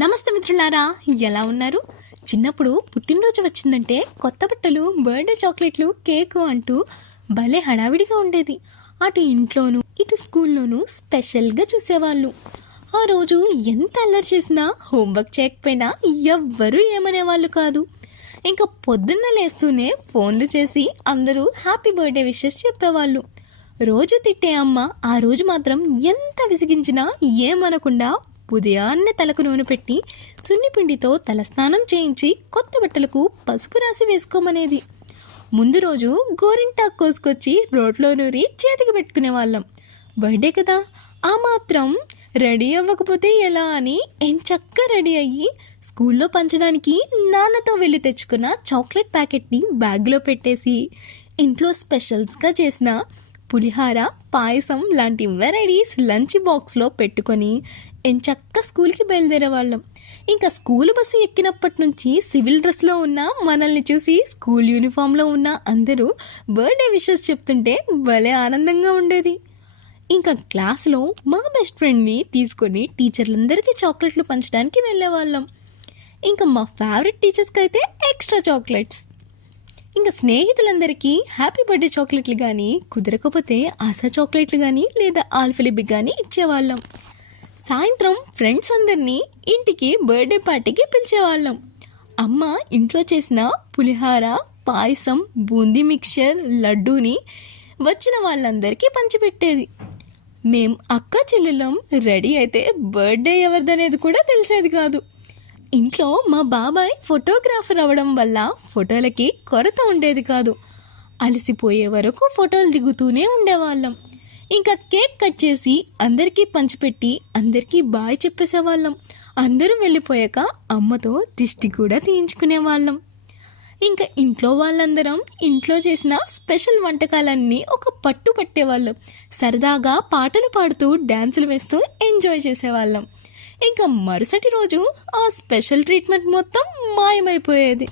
నమస్తే మిత్రులారా, ఎలా ఉన్నారు? చిన్నప్పుడు పుట్టినరోజు వచ్చిందంటే కొత్త బట్టలు, బర్త్డే చాక్లెట్లు, కేకు అంటూ భలే హడావిడిగా ఉండేది. అటు ఇంట్లోనూ ఇటు స్కూల్లోనూ స్పెషల్గా చూసేవాళ్ళు. ఆ రోజు ఎంత అల్లరి చేసినా, హోంవర్క్ చేయకపోయినా ఎవ్వరూ ఏమనేవాళ్ళు కాదు. ఇంకా పొద్దున్న లేస్తూనే ఫోన్లు చేసి అందరూ హ్యాపీ బర్త్డే విషెస్ చెప్పేవాళ్ళు. రోజు తిట్టే అమ్మ ఆ రోజు మాత్రం ఎంత విసిగించినా ఏమనకుండా ఉదయాన్నే తలకు నూనె పెట్టి సున్నిపిండితో తలస్నానం చేయించి కొత్త బట్టలకు పసుపు రాసి వేసుకోమనేది. ముందు రోజు గోరింటాకు కోసుకొచ్చి రోట్లో నూరి చేతికి పెట్టుకునే వాళ్ళం. బర్త్డే కదా, ఆ మాత్రం రెడీ అవ్వకపోతే ఎలా అని ఎంచక్కా రెడీ అయ్యి స్కూల్లో పంచడానికి నాన్నతో వెళ్ళి తెచ్చుకున్న చాక్లెట్ ప్యాకెట్ని బ్యాగ్లో పెట్టేసి ఇంట్లో స్పెషల్స్గా చేసిన పులిహార, పాయసం లాంటి వెరైటీస్ లంచ్ బాక్స్లో పెట్టుకొని ఎంచక్క స్కూల్కి బయలుదేరే వాళ్ళం. ఇంకా స్కూల్ బస్సు ఎక్కినప్పటి నుంచి సివిల్ డ్రెస్లో ఉన్న మనల్ని చూసి స్కూల్ యూనిఫామ్లో ఉన్న అందరూ బర్త్డే విషెస్ చెప్తుంటే భలే ఆనందంగా ఉండేది. ఇంకా క్లాస్లో మా బెస్ట్ ఫ్రెండ్ని తీసుకొని టీచర్లందరికీ చాక్లెట్లు పంచడానికి వెళ్ళేవాళ్ళం. ఇంకా మా ఫేవరెట్ టీచర్స్కి అయితే ఎక్స్ట్రా చాక్లెట్స్. ఇంకా స్నేహితులందరికీ హ్యాపీ బర్త్డే చాక్లెట్లు కానీ, కుదరకపోతే ఆశా చాక్లెట్లు కానీ లేదా ఆల్ఫలిబిక్ కానీ ఇచ్చేవాళ్ళం. సాయంత్రం ఫ్రెండ్స్ అందరినీ ఇంటికి బర్త్డే పార్టీకి పిలిచేవాళ్ళం. అమ్మ ఇంట్లో చేసిన పులిహార, పాయసం, బూందీ మిక్చర్, లడ్డూని వచ్చిన వాళ్ళందరికీ పంచిపెట్టేది. మేం అక్క చెల్లెలం రెడీ అయితే బర్త్డే ఎవరిదనేది కూడా తెలిసేది కాదు. ఇంట్లో మా బాబాయ్ ఫోటోగ్రాఫర్ అవ్వడం వల్ల ఫోటోలకి కొరత ఉండేది కాదు. అలసిపోయే వరకు ఫోటోలు దిగుతూనే ఉండేవాళ్ళం. ఇంకా కేక్ కట్ చేసి అందరికీ పంచిపెట్టి అందరికీ బాయ్ చెప్పేసేవాళ్ళం. అందరూ వెళ్ళిపోయాక అమ్మతో దిష్టి కూడా తీయించుకునేవాళ్ళం. ఇంకా ఇంట్లో వాళ్ళందరం ఇంట్లో చేసిన స్పెషల్ వంటకాలన్నీ ఒక పట్టు పట్టేవాళ్ళం. సరదాగా పాటలు పాడుతూ డ్యాన్సులు వేస్తూ ఎంజాయ్ చేసేవాళ్ళం. ఇంకా మరుసటి రోజు ఆ స్పెషల్ ట్రీట్మెంట్ మొత్తం మాయమైపోయేది.